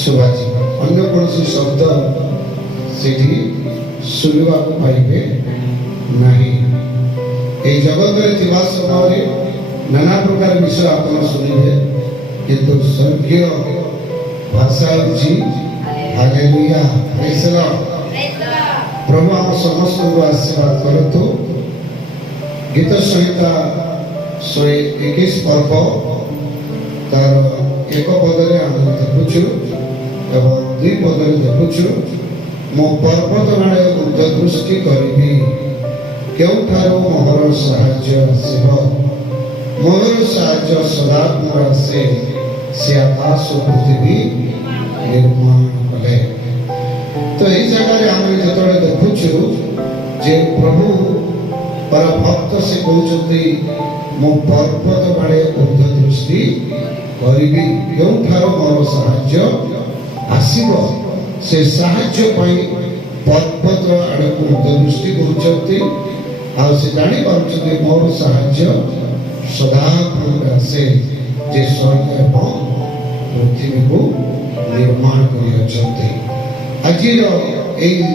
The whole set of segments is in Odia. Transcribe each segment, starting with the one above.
ଶୁଭାଯିବ। ଅନ୍ୟ କୌଣସି ଶବ୍ଦ ସେଠି ଶୁଣିବାକୁ ପାଇବେ ନାହିଁ। এই ଜଗତରେ ଥିବା ସମୟରେ ନାନା ପ୍ରକାର ବିଷୟ ଆପଣ ଶୁଣିବେ, କିନ୍ତୁ ସ୍ୱର୍ଗୀୟ ଭାଷା ହେଉଛି ହାଲେଲୁୟା, ପ୍ରେଜ୍ ଦ ଲର୍ଡ। ପ୍ରଭୁ ଆମ ସମସ୍ତଙ୍କୁ ଆଶୀର୍ବାଦ କରନ୍ତୁ। ଗୀତ ସଂହିତା 121 ପର୍ବ ତାର 1 ପଦରେ ଆମେ ଦେଖୁଛୁ ଏବଂ 2 ପଦରେ ଦେଖୁଛୁ, ମୁଁ ପର୍ବତ ଆଡ଼େ ଉର୍ଦ୍ଧ୍ୱ ଦୃଷ୍ଟି କରିବି, କେଉଁଠାରୁ ମୋହର ସାହାଯ୍ୟ ଆସିବ? ମୋହର ସାହାଯ୍ୟ ସଦାତ୍ମର ଆସେ, ସେ ଆକାଶ ଓ ପୃଥିବୀ ନିର୍ମାଣ କଲେ। ତ এই ଜାଗାରେ ଆମେ ଯେତେବେଳେ ଦେଖୁଛୁ ଯେ ପ୍ରଭୁ ପର ଭକ୍ତ ସେ କହୁଛନ୍ତି, ମୁଁ ପର୍ବତ ଆଡ଼େ ଉର୍ଦ୍ଧ୍ୱ ଦୃଷ୍ଟି କରିବି, କେଉଁଠାରୁ ମୋର ସାହାଯ୍ୟ ଆସିବ? ସେ ସାହାଯ୍ୟ ପାଇଁ ପର୍ବତ ଆଡ଼କୁ ଉର୍ଦ୍ଧ୍ୱ ଦୃଷ୍ଟି କରୁଛନ୍ତି, ଆଉ ସେ ଜାଣିପାରୁଛନ୍ତି ମୋର ସାହାଯ୍ୟ ସଦାପ୍ରଭୁ ଆସେ, ଯେ ସ୍ୱର୍ଗ ଏବଂ ପୃଥିବୀକୁ ନିର୍ମାଣ କରିଅଛନ୍ତି। ଆଜିର ଏହି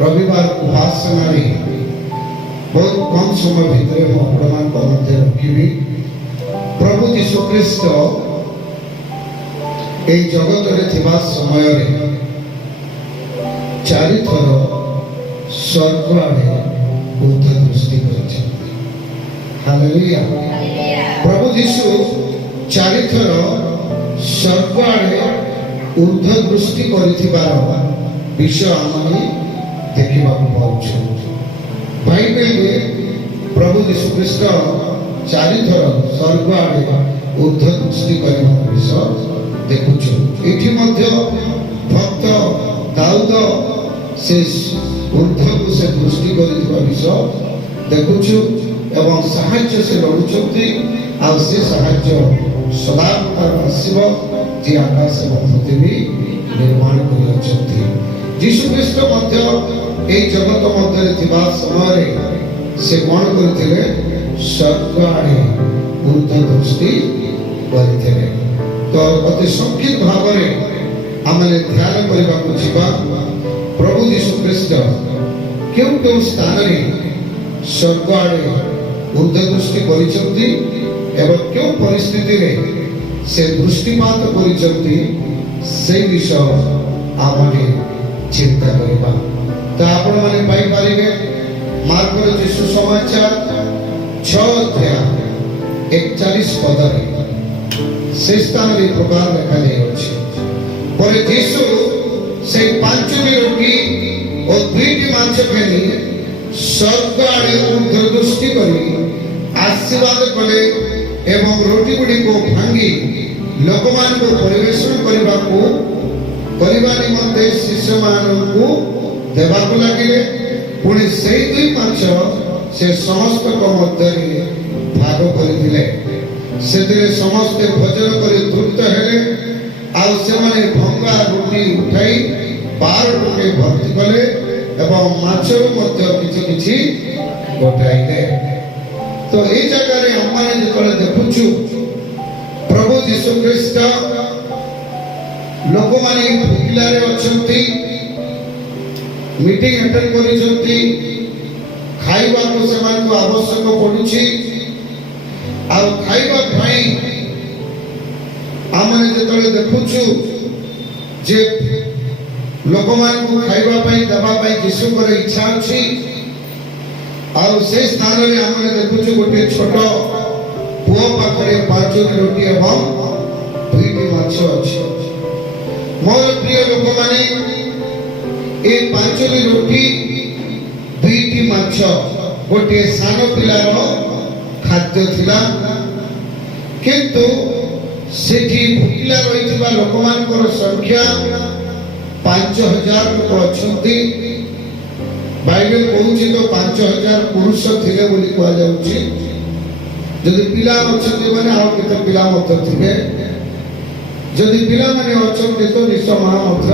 ରବିବାର ଉପାସନାରେ ବହୁତ କମ୍ ସମୟ ଭିତରେ ମୁଁ ଆପଣମାନଙ୍କ ମଧ୍ୟରେ ରଖିବି। ପ୍ରଭୁ ଯୀଶୁ ଖ୍ରୀଷ୍ଟ এই ଜଗତରେ ଥିବା ସମୟରେ 4 ଥର ସ୍ୱର୍ଗ ଆଡ଼େ ଉର୍ଦ୍ଧ୍ୱ ଦୃଷ୍ଟି କରିଛନ୍ତି। ହାଲେଲୁୟା। ପ୍ରଭୁ ଯୀଶୁ 4 ଥର ସ୍ୱର୍ଗ ଆଡ଼େ ଉର୍ଦ୍ଧ୍ୱ ଦୃଷ୍ଟି କରିଥିବାର ବିଷୟ ଆମେ ଦେଖିବାକୁ ପାଉଛୁ। ବାଇବେଲରେ ପ୍ରଭୁ ଯୀଶୁ ଖ୍ରୀଷ୍ଟ 4 ଥର ସ୍ୱର୍ଗ ଆଡ଼େ ଉର୍ଦ୍ଧ୍ୱ ଦୃଷ୍ଟି କରିବା ବିଷୟ ଦେଖୁଛୁ। ଏଠି ମଧ୍ୟ ଭକ୍ତ ଦାଉଦ ସେ ଉର୍ଦ୍ଧ୍ୱକୁ ସେ ଦୃଷ୍ଟି କରିଥିବା ବିଷୟ ଦେଖୁଛୁ ଏବଂ ସାହାଯ୍ୟ ସେ ଲଢୁଛନ୍ତି, ଆଉ ସେ ସାହାଯ୍ୟ ସଦାପ୍ରଭୁ ଆସିବ, ଯେ ଆକାଶ ଏବଂ ପୃଥିବୀ ନିର୍ମାଣ କରିଅଛନ୍ତି। ଯୀଶୁ ଖ୍ରୀଷ୍ଟ ମଧ୍ୟ এই ଜଗତ ମଧ୍ୟରେ ଥିବା ସମୟରେ ସେ କ'ଣ କରିଥିଲେ? ସ୍ୱର୍ଗ ଆଡ଼େ ଉର୍ଦ୍ଧ୍ୱ ଦୃଷ୍ଟି କରିଥିଲେ। ତ ଅତି ସଂକ୍ଷିପ୍ତ ଭାବରେ ଆମେ ଧ୍ୟାନ କରିବାକୁ ଯିବା, ପ୍ରଭୁ ଯୀଶୁ ଖ୍ରୀଷ୍ଟ କେଉଁ କେଉଁ ସ୍ଥାନରେ ସ୍ୱର୍ଗ ଆଡ଼େ ଉର୍ଦ୍ଧ୍ୱ ଦୃଷ୍ଟି କରିଛନ୍ତି ଏବଂ କେଉଁ ପରିସ୍ଥିତିରେ ସେ ଦୃଷ୍ଟିପାତ କରିଛନ୍ତି, ସେଇ ବିଷୟ ଆମେ ଚିନ୍ତା କରିବା। ତ ଆପଣମାନେ ପାଇପାରିବେ ମାର୍କର ଯୀଶୁ ସମାଚାର 6 ଅଧ୍ୟାୟ 41 ପଦରେ ସେ ସ୍ଥାନରେ ପ୍ରକାର ଲେଖାଯାଇଅଛି, ପରେ ଯୀଶୁ সেই 5ଟି ରୋଟି ଓ 2ଟି ମାଛ ଘେନି ସ୍ୱର୍ଗ ଆଡ଼େ ଉର୍ଦ୍ଧ୍ୱ ଦୃଷ୍ଟି କରି ଆଶୀର୍ବାଦ କଲେ ଏବଂ ରୋଟି ଗୁଡ଼ିକୁ ଭାଙ୍ଗି ଲୋକମାନଙ୍କୁ ପରିବେଷଣ କରିବା ନିମନ୍ତେ ଶିଷ୍ୟମାନଙ୍କୁ ଦେବାକୁ ଲାଗିଲେ। ପୁଣି ସେଇ 2 ମାଛ ସେ ସମସ୍ତଙ୍କ ମଧ୍ୟରେ ଭାଗ କରିଥିଲେ। ସେଥିରେ ସମସ୍ତେ ଭୋଜନ କରି ତୃପ୍ତ ହେଲେ, ଆଉ ସେମାନେ ଭଙ୍ଗା ରୁଟି ଉଠାଇ 12 ଟୁକରେ ଭର୍ତ୍ତି କଲେ ଏବଂ ମାଛରୁ ମଧ୍ୟ କିଛି କିଛି ଗୋଟାଇଲେ। ତ এই ଜାଗାରେ ଆମେ ଯେତେବେଳେ ଦେଖୁଛୁ ପ୍ରଭୁ ଯୀଶୁ ଖ୍ରୀଷ୍ଟ ଲୋକମାନେ ଭୋକିଲାରେ ଅଛନ୍ତି, ମିଟିଂ ଆଟେଣ୍ଡ କରିଛନ୍ତି, ଖାଇବାକୁ ସେମାନଙ୍କୁ ଆବଶ୍ୟକ ପଡୁଛି, ଆଉ ଖାଇବା ପାଇଁ ଆମେ ଯେତେବେଳେ ଦେଖୁଛୁ ଯେ ଲୋକମାନଙ୍କୁ ଖାଇବା ପାଇଁ ଦେବା ପାଇଁ ଯୀଶୁଙ୍କର ଇଚ୍ଛା ଅଛି, ଆଉ ସେ ସ୍ଥାନରେ ଆମେ ଦେଖୁଛୁ ଗୋଟିଏ ଛୋଟ ପୁଅ ପାଖରେ 5ଟି ରୋଟି ଏବଂ 2ଟି ମାଛ ଅଛି। ମୋର ପ୍ରିୟ ଲୋକମାନେ, ଏ 5ଟି ରୋଟି 2ଟି ମାଛ ଗୋଟିଏ ସାନ ପିଲାର ଖାଦ୍ୟ ଥିଲା, କିନ୍ତୁ ସେଠି ଭୋକିଲା ରହିଥିବା ଲୋକମାନଙ୍କର ସଂଖ୍ୟା 5000 ଲୋକ ଅଛନ୍ତି। ବାଇବେଲ କହୁଛି ତ 5000 ପୁରୁଷ ଥିଲେ ବୋଲି କୁହାଯାଉଛି। ଯଦି ପିଲା ଅଛନ୍ତି ମାନେ ଆଉ କେତେ ପିଲା ମଧ୍ୟ ଥିବେ, ଯଦି ପିଲାମାନେ ଅଛନ୍ତି ତ ନିଶ୍ଚୟ ମା ମଧ୍ୟ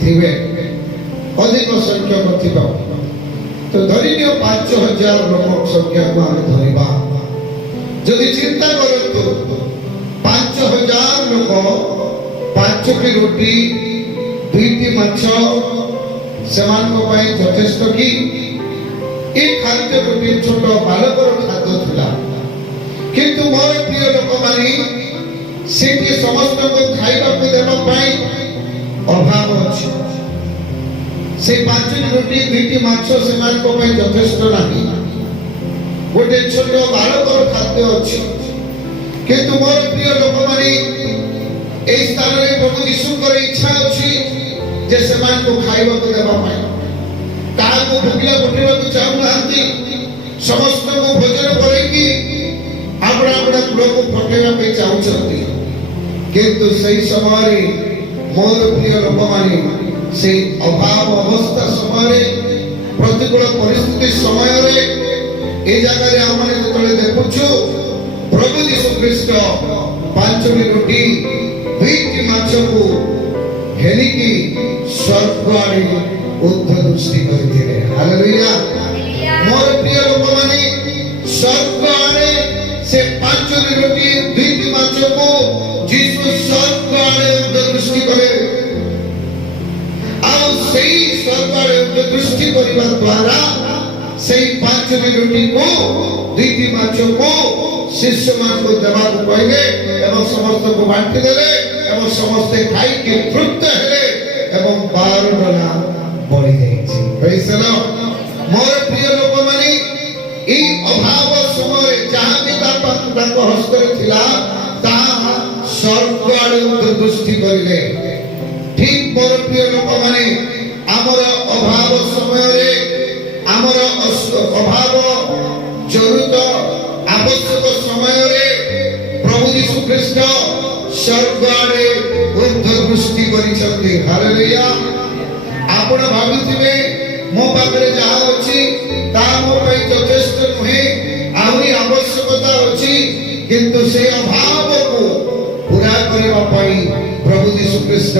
ଥିବେ, ଅଧିକ ସଂଖ୍ୟକ ଥିବ। ତ ଧରିନିଅ 5000 ଲୋକ ସଂଖ୍ୟାକୁ ଆମେ ଧରିବା। ଯଦି ଚିନ୍ତା କରନ୍ତୁ 5000 ଲୋକ ପାଞ୍ଚଟି ରୁଟି ଦୁଇଟି ମାଛ ସେମାନଙ୍କ ପାଇଁ ଯଥେଷ୍ଟ କି? ଏ ଖାଦ୍ୟ ଗୋଟିଏ ଛୋଟ ବାଳକର ଖାଦ୍ୟ ଥିଲା। କିନ୍ତୁ ମୋର ପ୍ରିୟ ଲୋକମାନେ ସେଠି ସମସ୍ତଙ୍କୁ ଖାଇବାକୁ ଦେବା ପାଇଁ ଅଭାବ ଅଛି। ସେ ପାଞ୍ଚଟି ରୁଟି ଦୁଇଟି ମାଛ ସେମାନଙ୍କ ପାଇଁ ଯଥେଷ୍ଟ ନାହିଁ। ଗୋଟେ ଛୋଟ ବାଳକର ଖାଦ୍ୟ ଅଛି। କିନ୍ତୁ ମୋର ପ୍ରିୟ ଲୋକମାନେ এই স্থাନରେ প্রভু ଯୀଶୁଙ୍କର ଇଚ୍ଛା ଅଛି ଯେ ସେମାନଙ୍କୁ ଖାଇବାକୁ ଦେବା ପାଇଁ। କାହାକୁ ଭୋକିଲା ପଠେଇବାକୁ ଚାହୁଁନାହାନ୍ତି। ସମସ୍ତଙ୍କୁ ଭୋଜନ କରେଇକି ଆପଣା ଆପଣା ଗୃହକୁ ପଠେଇବା ପାଇଁ ଚାହୁଁଛନ୍ତି। କିନ୍ତୁ ସେହି ସମୟରେ ମୋର ପ୍ରିୟ ଲୋକମାନେ সেই ଅଭାବ ଅବସ୍ଥା ସମୟରେ ପ୍ରତିକୂଳ ପରିସ୍ଥିତି ସମୟରେ এই ଜାଗାରେ ଆମେ ଯେତେବେଳେ ଦେଖୁଛୁ ପ୍ରଭୁ ଯୀଶୁ ଖ୍ରୀଷ୍ଟ ପାଞ୍ଚଟି ରୁଟି ଦୁଇଟି ମାଛକୁ ଘେନିକି ସ୍ୱର୍ଗ ଆଡ଼େ ଉର୍ଦ୍ଧ୍ୱ ଦୃଷ୍ଟି କରିଥିଲେ। ହାଲେଲୁୟା। ମୋର ପ୍ରିୟ ଲୋକମାନେ ସ୍ୱର୍ଗ ଆଡ଼େ ସେ ପାଞ୍ଚଟି ରୁଟି ଦୁଇଟି ମାଛକୁ ଯୀଶୁ ସ୍ୱର୍ଗ ଆଡ଼େ ଉର୍ଦ୍ଧ୍ୱ ଦୃଷ୍ଟି କଲେ। ଆଉ ସେଇ ସ୍ୱର୍ଗ ଆଡ଼େ ଉର୍ଦ୍ଧ୍ୱ ଦୃଷ୍ଟି କରିବା ଦ୍ୱାରା ସେଇ ପାଞ୍ଚଟି ରୁଟିକୁ ଦୁଇଟି ମାଛକୁ ଶିଷ୍ୟମାନଙ୍କୁ ଦେବାକୁ କହିଲେ ଏବଂ ସମସ୍ତଙ୍କୁ ବାଣ୍ଟି ଦେଲେ ଏବଂ ସମସ୍ତେ ଖାଇକି ତୃପ୍ତ ହେଲେ ଏବଂ 12 ଡଲା ବଢିଯାଇଛି। ପ୍ରେଜ୍ ଦ ଲର୍ଡ। ମୋର ପ୍ରିୟ ଲୋକମାନେ এই ଅଭାବ ସମୟରେ ଯାହା ବି ତାଙ୍କ ହସ୍ତରେ ଥିଲା ତାହା ସ୍ୱର୍ଗ ଆଡ଼େ ଦୃଷ୍ଟି କରିଲେ। ଠିକ୍ ମୋର ପ୍ରିୟ ଲୋକମାନେ ଆମର ଅଭାବ ସମୟରେ ଆମର ଅଭାବ ଜରୁରତ ଆବଶ୍ୟକ ସମୟରେ ପ୍ରଭୁ ଯୀଶୁ ଖ୍ରୀଷ୍ଟ ସ୍ୱର୍ଗ ଆଡ଼େ ଉର୍ଦ୍ଧ୍ୱ ଦୃଷ୍ଟି କରିଛନ୍ତି। ହାଲେଲୁୟା। ଆପଣ ଭାବୁଥିବେ ମୋ ପାଖରେ ଯାହା ଅଛି ତାହା ମୋ ପାଇଁ ଯଥେଷ୍ଟ ନୁହେଁ, ଆହୁରି ଆବଶ୍ୟକତା ଅଛି। କିନ୍ତୁ ସେ ଅଭାବକୁ ପୂରା କରିବା ପାଇଁ ପ୍ରଭୁ ଯୀଶୁ ଖ୍ରୀଷ୍ଟ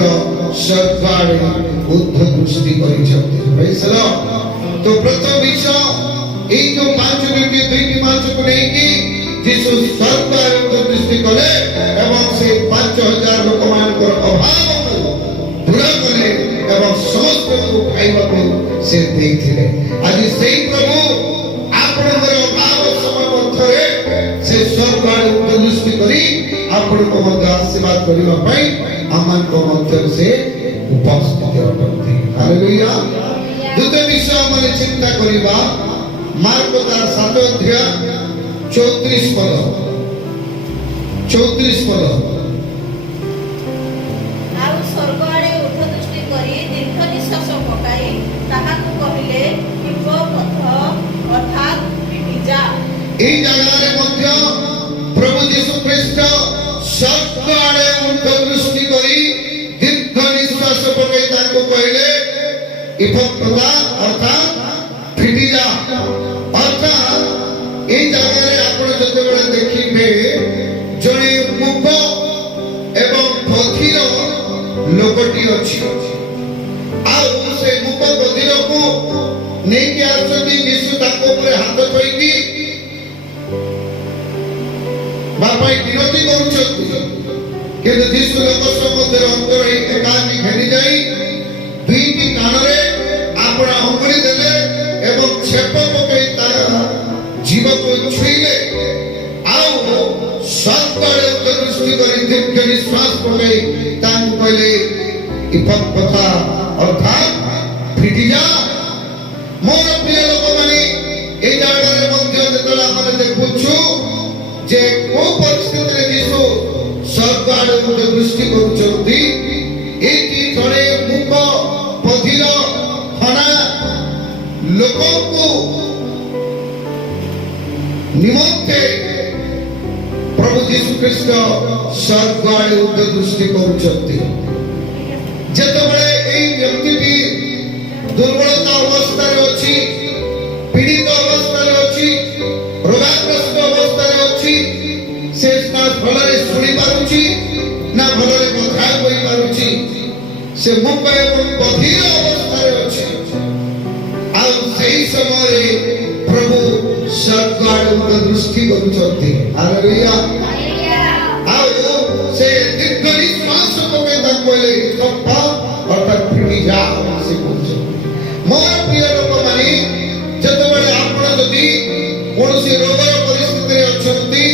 ସ୍ୱର୍ଗ ଆଡ଼େ ଉର୍ଦ୍ଧ୍ୱ ଦୃଷ୍ଟି କରିଛନ୍ତି। ପ୍ରେଜ୍ ଦ ଲର୍ଡ। ତ ପ୍ରଥମ ବିଷୟ এই যে ପାଞ୍ଚଟି ଦୁଇଟି ମାଛକୁ ନେଇକି ଯୀଶୁ ସ୍ୱର୍ଗ ଆଡ଼େ ଉର୍ଦ୍ଧ୍ୱ ଦୃଷ୍ଟି କଲେ ଏବଂ ସେ 5000 ଲୋକମାନଙ୍କର ଅଭାବକୁ ଦୂର କଲେ ଏବଂ ସମସ୍ତଙ୍କୁ ଖାଇବାକୁ ସେ ଦେଇଥିଲେ। ଆଜି ସେଇ ପ୍ରଭୁ ଆପଣଙ୍କର ଅଭାବ ସମୟ ମଧ୍ୟରେ ସେ ସ୍ୱର୍ଗ ଆଡ଼େ ଉର୍ଦ୍ଧ୍ୱ ଦୃଷ୍ଟି କରି ଆପଣଙ୍କୁ ମଧ୍ୟ ଆଶୀର୍ବାଦ କରିବା ପାଇଁ ଆମମାନଙ୍କ ମଧ୍ୟରେ ସେ ଉପସ୍ଥିତ ଅଟନ୍ତି। ହାଲେଲୁୟା। ଦ୍ୱିତୀୟ ବିଷୟ ଆମେ ଚିନ୍ତା କରିବା ମାର୍କ ତାର 7 ଅଧ୍ୟାୟ 34 ପଦ। 34 ପଦ। ଆଉ ସ୍ୱର୍ଗ ଆଡ଼େ ଉର୍ଦ୍ଧ୍ୱ ଦୃଷ୍ଟି କରି ଦୀର୍ଘ ନିଶ୍ୱାସ ପକାଇ ତାହାକୁ କହିଲେ ପିବ ପଥ ଅର୍ଥାତ୍ ପିଟିଯା। এই জায়গায় ମଧ୍ୟ প্রভু যীশু খ্রিস্ট স্বর্গ আড়ে উর্ধ্ব দৃষ্টি করি দীর্ঘ নিঃশ্বাস পকাই তাকে কহিলে ইফপ্ততা অর্থাৎ ফিটি যা। অর্থাৎ এই জায়গায় আপনি যেতবেলে দেখিবে জনে মূক এবং বধির লোকটি ଅଛି। ଆଉ ସେ ମୂକ ବଧିରକୁ ନେଇକି ଆସୁଛନ୍ତି। ଯୀଶୁ ତାଙ୍କ ଉପରେ ହାତ ଥୋଇକି ବାପା ବିନତି କରୁଛନ୍ତି। କିନ୍ତୁ ଯୀଶୁ ଲୋକ ମଧ୍ୟରେ ଅନ୍ତର ଏକାକି ଘେନି ଯାଇ ଦୁଇଟି କାନରେ ଆପଣା ଅଙ୍ଗୁଳି ଦେଲେ ଏବଂ ଛେପ ପକାଇ ତାର ଜୀବକୁ ଛୁଇଁଲେ। ଆଉ ସ୍ୱର୍ଗ ଆଡ଼େ ଉର୍ଦ୍ଧ୍ୱ ଦୃଷ୍ଟି କରି ଦୀର୍ଘ ନିଶ୍ୱାସ ପକାଇ ତାଙ୍କୁ କହିଲେ ଇଫପ୍ତତା ଅର୍ଥାତ୍ ଫିଟି ଯା। ମୋର ପ୍ରିୟ ଲୋକମାନେ এই ଜାଗାରେ ମଧ୍ୟ ଯେତେବେଳେ ଆମେ ଦେଖୁଛୁ যে কোন পরিস্থিতিতে যীশু স্বর্গ আড়ে উর্ধ্ব দৃষ্টি করুଛନ୍ତି। ଏଇଠି ଜଣେ ମୂକ ବଧିର ହଣା ଲୋକଙ୍କୁ ନିମନ୍ତେ ପ୍ରଭୁ ଯୀଶୁ ଖ୍ରୀଷ୍ଟ ସ୍ୱର୍ଗ ଆଡ଼େ ଉର୍ଦ୍ଧ୍ୱ ଦୃଷ୍ଟି କରୁଛନ୍ତି। ଯେତେବେଳେ এই ବ୍ୟକ୍ତିଟି ଦୁର୍ବଳତା ଅବସ୍ଥାରେ ଅଛି, ପୀଡ଼ିତ ଅବସ୍ଥାରେ ଅଛି, ରୋଗାଗ୍ରସ୍ତ ଅବସ୍ଥାରେ ଅଛି, ସେ ନା ଭଲରେ ଶୁଣି ପାରୁଛି ନା ଭଲରେ କଥା କହିପାରୁଛି, ସେ ମୂକ ଏବଂ ବଧିର ଅବସ୍ଥାରେ ଅଛି। ଆଉ ସେହି ସମୟରେ ପ୍ରଭୁ ସ୍ୱର୍ଗ ଆଡ଼େ ଉର୍ଦ୍ଧ୍ୱ ଦୃଷ୍ଟି କରୁଛନ୍ତି। ହାଲେଲୁୟା। ଆଉ ସେ ଦୀର୍ଘ ନିଶ୍ୱାସ ପକାଇ गप अर्थात फिटी जाओ से बोलছো मोर प्रिय लोक माने जतबेले आपण जदि कोनोसी रोगर परिस्थिति रे अछंती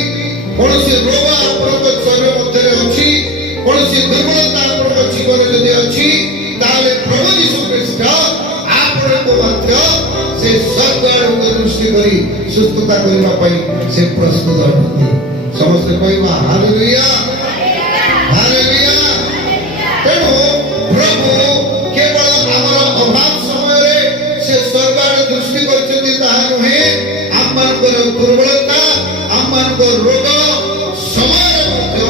कोनोसी रोग आपनक शरीर मध्ये अछि कोनोसी दुर्बलता आपनक जीवन जदि अछि ताले प्रभु यीशु ख्रीस्ट आपनक मात्र से स्वर्ग दृष्टि करी सुस्थता करबा पई से प्रस्तुत अटନ୍ତି समस्त कहवा हालेलुया हालेलुया तेणु प्रभु केवल हमर अभाव समय रे से स्वर्ग दृष्टि करछथि ताहा नुहे आमनकर दुर्बलता आमनकर रोग समय मध्ये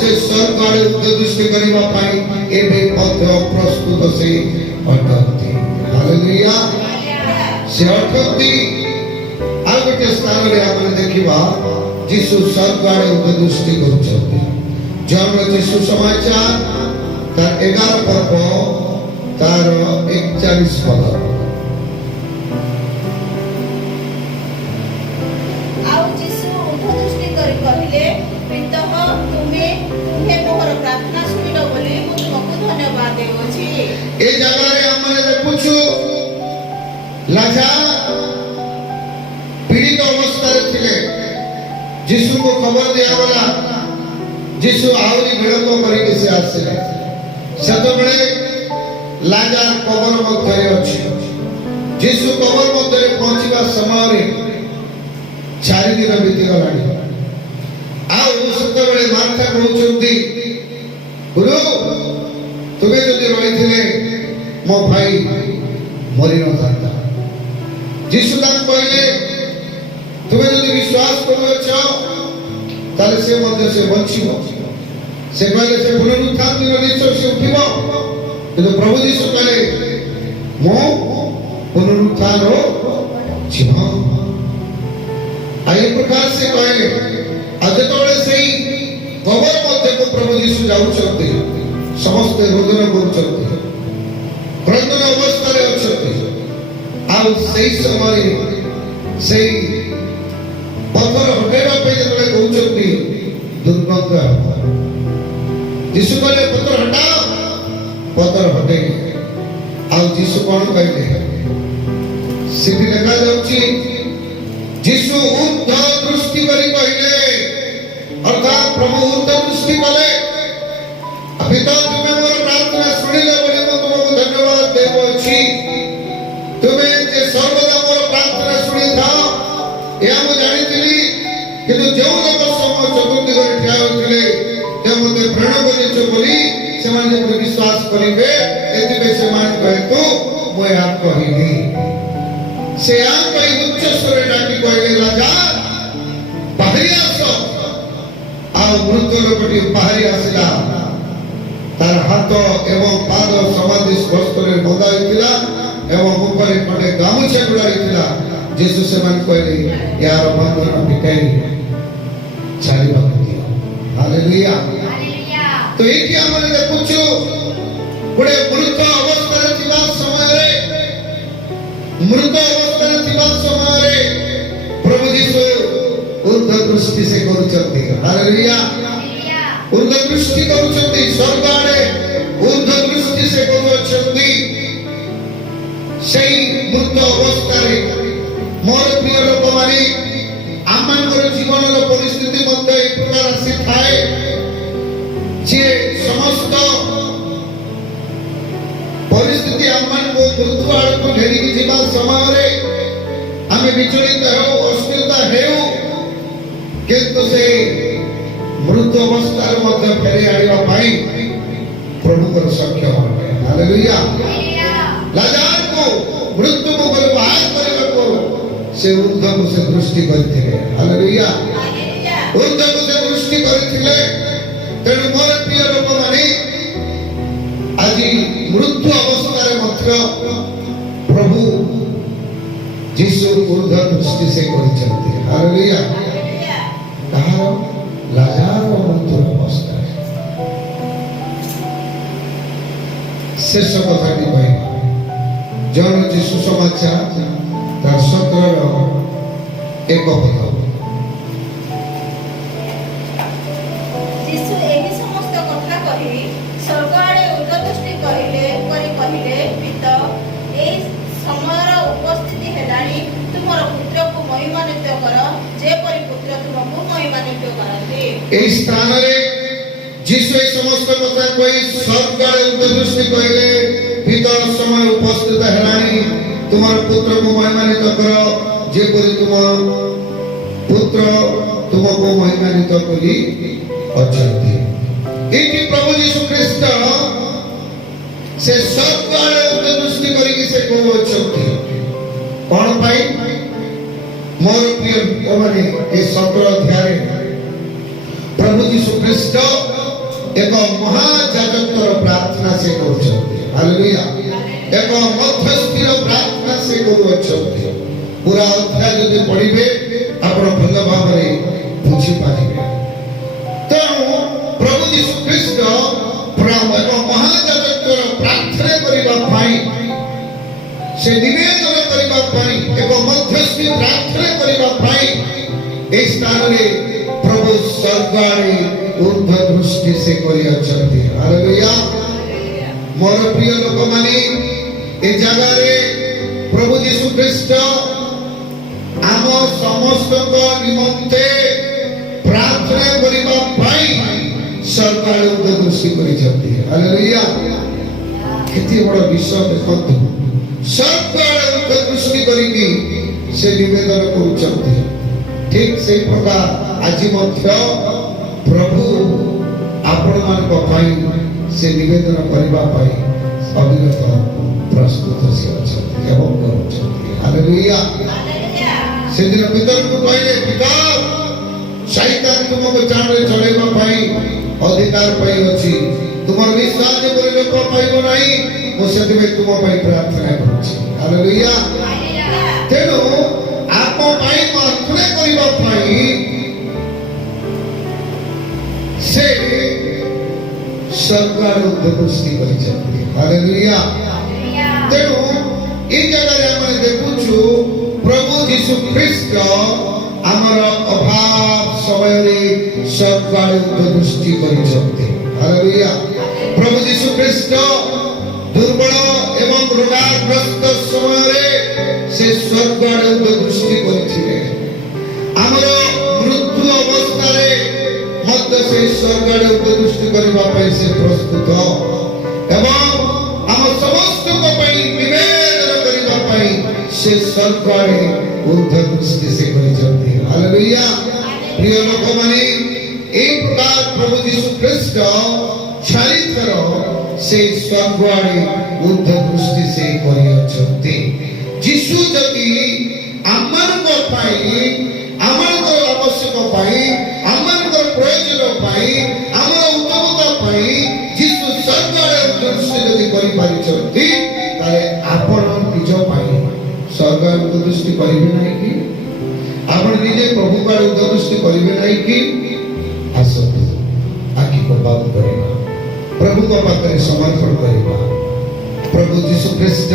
से स्वर्ग दृष्टि करबा पई एबे मध्ये प्रस्तुत से अटନ୍ତି हालेलुया से अटନ୍ତି आ गोटे स्थान रे आपण देखिबा यीशु स्वर्ग आड़े दृष्टि करुछथि जन यीशु समाचार तार 11 पर्व तार 41 पद ଆଉ ଯୀଶୁ ଉର୍ଦ୍ଧ୍ୱଦୃଷ୍ଟି କରି କହିଲେ ପିତଃ ତୁମେ ମୋହର ପ୍ରାର୍ଥନା ଶୁଣିଲ ବୋଲି ମୁଁ ତୁମକୁ ଧନ୍ୟବାଦ ଦେଉଅଛି। ए जगह रे हमने देखुछु लाजर पीड़ित अवस्था रे थिले यीशु को खबर दिया गला यीशु आउरी विलंब करिके से आसिले सेतबेले लाजर कबर मध्य अछि यीशु कबर मध्य पहुंचीबा समय रे 4 दिन बीती गलानी आउ सेतबेले मार्था कहउछंती गुरु तुमे जदि रहिथिले मो भाई मरि न जाता यीशु तान कहले तुमे जदि विश्वास करूछ ताले से मध्य से बचिबो से कहले से पुनरुत्थान दिन निश्चय से उठिबो किंतु प्रभु यीशु कहले मो पुनरुत्थान हो जीवन आई प्रकार से कहले अजतोले सेही कबर मध्य को प्रभु यीशु जाउछथि समस्त रोदन करुछथि क्रंदन अवस्था रे अछथि आ सेही समय सेही पत्थर हटेबा पे जतले कहउछथि दुर्गंध यीशु कहले पत्थर हटाओ पत्थर हटे आ यीशु कोन कहले सिद्धि देखा जाउछि यीशु ऊर्ध्व दृष्टि करी कहले अर्थात प्रभु ऊर्ध्व दृष्टि कले पिता तुमे मोर प्रार्थना सुनिले बोली मो तुमको धन्यवाद देबोछि तुमे जे सर्वदा मोर प्रार्थना सुनि था या मो जानिथिली किंतु जो लोक समय चतुर्दिग रे ठिया होथिले ते मते प्रण करिछ बोली से माने जे विश्वास करिवे एतिबे से मान कहे तो मो या कहिनी से आ कहि उच्च स्वर डाकी कहले लाजर बाहरी आस आ मृत लोकटी बाहरी आसिला तार हाथ एवं पाद समाधि स्पर्श रे बंधा होइतिला एवं ऊपर पटे गामुछा गुड़ा होइतिला यीशु से मान कहले यार बंधन पिटाई छाड़ी दियो हालेलुया हालेलुया। तो एठी हमने देखुछु गोटे मृत अवस्था रे थिबा समय रे प्रभु यीशु ऊर्ध्व दृष्टि से करूछथि हालेलुया ऊर्ध्व दृष्टि करूछथि स्वर्ग आड़े ऊर्ध्व दृष्टि से करूछथि सेही मृत अवस्था रे मोर प्रिय लोक माने आमनकर जीवन रो परिस्थिति मध्ये एक प्रकार आसी थाए जे समस्त परिस्थिति आमन को मृत्यु आड़ को घेरी की जीवा समय रे हमें विचलित हो अस्थिरता हेउ किंतु से मृत अवस्था मध्ये फेरे आइबा पाई प्रभु को सक्षम है हालेलुया लाजर को मृत्यु को बाहर करबा को से ऊर्ध्व से दृष्टि करथिले हालेलुया ऊर्ध्व से दृष्टि करथिले तेणु मोर प्रिय लोक माने आज मृत्यु अवस्था रे मध्य प्रभु यीशु ऊर्ध्व दृष्टि से करिछथि हालेलुया कहार लाजर मृत्यु अवस्था शेष कथा टी कहबा जन यीशु समाचार तार 17 एक पद यीशु एही समस्त कथा कहि स्वर्ग आड़े उर्ध्वदृष्टि ମହିମାନ୍ୱିତ କର ଯେପରି ପୁତ୍ର ତୁମକୁ ମହିମାନ୍ୱିତ କରନ୍ତି। এই স্থাନରେ যিশু এই সমস্ত কথা কই সর্বকালে উদ্দেশ্য কইলে ভিতর সময় উপস্থিত হেলানি তোমার পুত্রକୁ মহিমান্বিত কর যেপরি তোমার পুত্র তোমাকে মহিমান্বিত করি অଛନ୍ତି। এইটি প্রভু যীশু খ্রিস্ট সে সর্বকালে উদ্দেশ্য করিকি সে কହୁଛନ୍ତି কোন পাই মোর প্রিয় মানে এই 17 অধ্যায়ে प्रभु यीशु ख्रिस्ट एक महाजाजकर प्रार्थना से करुछन्ते। हालेलुया। एक मध्यस्थीर प्रार्थना से करुछन्ते। पूरा अध्याय जदि पढ़िबे आपण भल भाबरे बुझि पारिबे। तो प्रभु यीशु ख्रिस्ट एक महाजाजकर प्रार्थना करिबा पाई से निवेदन करिबा पाई एक मध्यस्थी प्रार्थना करिबा पाई ए स्थान रे प्रभु सर्वाणी ऊर्ध्व दृष्टि से करियछन्ति। हालेलुया। मोर प्रिय लोक माने ए जगह रे प्रभु यीशु ख्रिस्ट आम समस्त निमंते प्रार्थना करिबा पाई सर्वाणी ऊर्ध्व दृष्टि करियछन्ति। हालेलुया। केते बड़ विषय देखंतु सर्वाणी ऊर्ध्व दृष्टि करिकि से निवेदन करूछन्ति। ठीक से प्रकार आज मध्य प्रभु आपण मान से निवेदन करबा पाई अविरत प्रस्तुत से अछंती एवं करूछंती। हालेलुया। से दिन पितर को कहले पिता शैतान तुमको चांडे चलेबा पाई अधिकार पाई अछि तुमर विश्वास करे लोक पाइबो नाही मो सेते तुम पाई प्रार्थना करूछि। हालेलुया। तेनो आप पाई प्रार्थना करबा पाई से सरकार उद्देश्य करिछन्ति। हालेलुया। तेणु ए जगह हम देखुछु प्रभु यीशु ख्रिस्ट हमर अभाव समय रे सरकार उद्देश्य करिछन्ति। हालेलुया। प्रभु यीशु ख्रिस्ट दुर्बल एवं रोगाग्रस्त समय रे से सरकार उद्देश्य करिथिले। हमर मृत्यु अवस्था रे मध्य से स्वर्ग उपदृष्टि करबा पाई से प्रस्तुत एवं हम समस्त को पाई निवेदन करबा पाई से स्वर्ग ऊर्ध्व दृष्टि से करिछन्ति। हालेलुया। प्रिय लोक माने एक प्रकार प्रभु यीशु ख्रिस्ट चारिथर से स्वर्ग ऊर्ध्व दृष्टि से करिछन्ति। यीशु जति आमन को पाई आमन को आवश्यक पाई आमन को प्रयोजन पाई आमर उत्तमता पाई यीशु सरकार दृष्टि यदि करि पारिछन्ति ताले आपण निज पाई सरकार दृष्टि करिवे नाही कि आपण निजे प्रभु का दृष्टि करिवे नाही कि आसतु आखि को बात करिबा प्रभु को पाखरे समर्पण करिबा। प्रभु यीशु ख्रिस्ट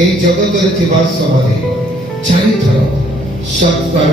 ए जगत रे थिबा समय चारिथर सरकार